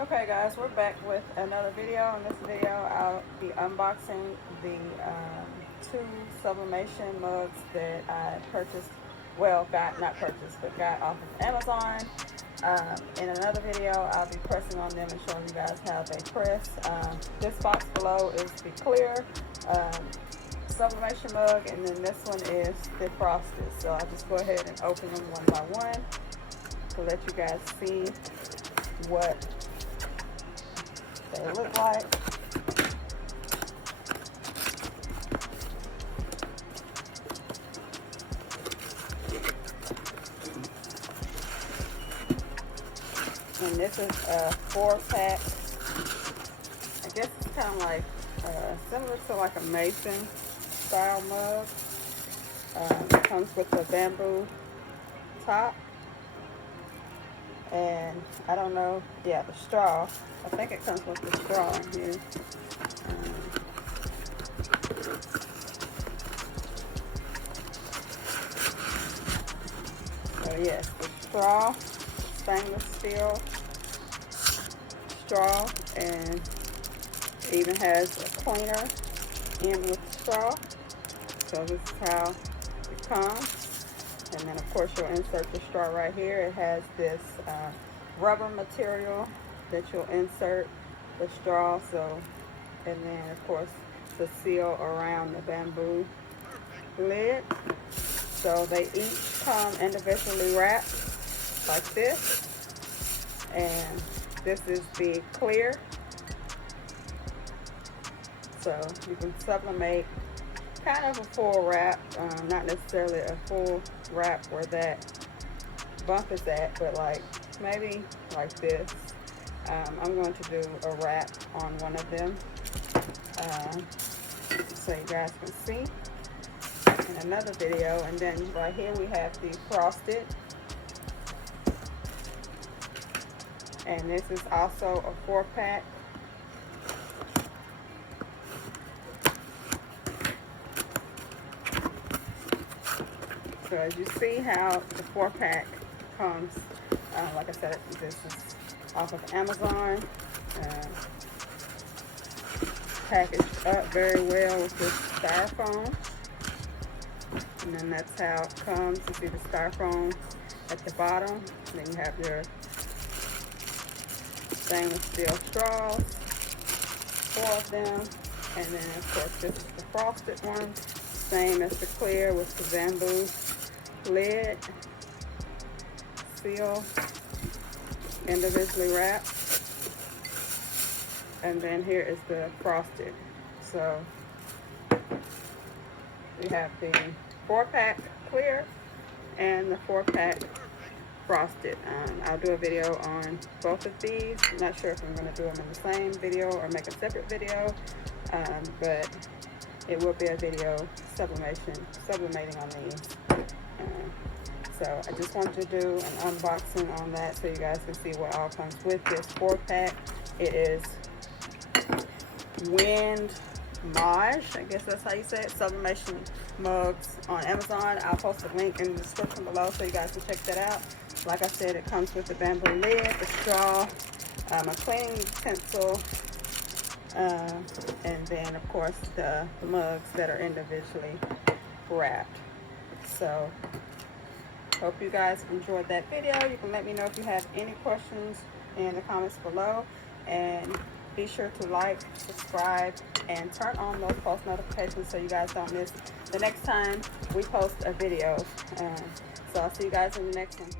Okay guys, we're back with another video. In this video I'll be unboxing the two sublimation mugs that I purchased, well got off of Amazon. In another video I'll be pressing on them and showing you guys how they press. This box below is the clear sublimation mug, and then this one is the frosted. So I'll just go ahead and open them one by one to let you guys see what they look like. And this is a 4-pack. I guess it's kind of like similar to like a Mason style mug. It comes with a bamboo top. And I don't know, yeah, the straw. I think it comes with the straw in here. So yes, the straw, stainless steel straw, and it even has a cleaner in with the straw. So this is how it comes. And then of course you'll insert the straw right here. It has this rubber material that you'll insert the straw. So, and then of course the seal around the bamboo lid. So they each come individually wrapped like this. And this is the clear. So you can sublimate kind of a full wrap, not necessarily a full wrap where that bump is at, but like maybe like this. I'm going to do a wrap on one of them so you guys can see in another video. And then right here we have the frosted, and this is also a 4-pack. So as you see how the 4-pack comes, like I said, this is off of Amazon, packaged up very well with this styrofoam. And then that's how it comes. You see the styrofoam at the bottom. Then you have your stainless steel straws, 4 of them. And then of course this is the frosted one, same as the clear with the bamboo lid, seal, individually wrapped. And then here is the frosted. So we have the 4-pack clear and the 4-pack frosted. I'll do a video on both of these. I'm not sure if I'm going to do them in the same video or make a separate video, but it will be a video sublimating on these. So I just wanted to do an unboxing on that so you guys can see what all comes with this 4-pack. It is WindMage, I guess that's how you say it, sublimation mugs on Amazon. I'll post a link in the description below so you guys can check that out. Like I said, it comes with the bamboo lid, the straw, a cleaning utensil, and then of course the mugs that are individually wrapped. So hope you guys enjoyed that video. You can let me know if you have any questions in the comments below, and be sure to like, subscribe, and turn on those post notifications so you guys don't miss the next time we post a video. So I'll see you guys in the next one.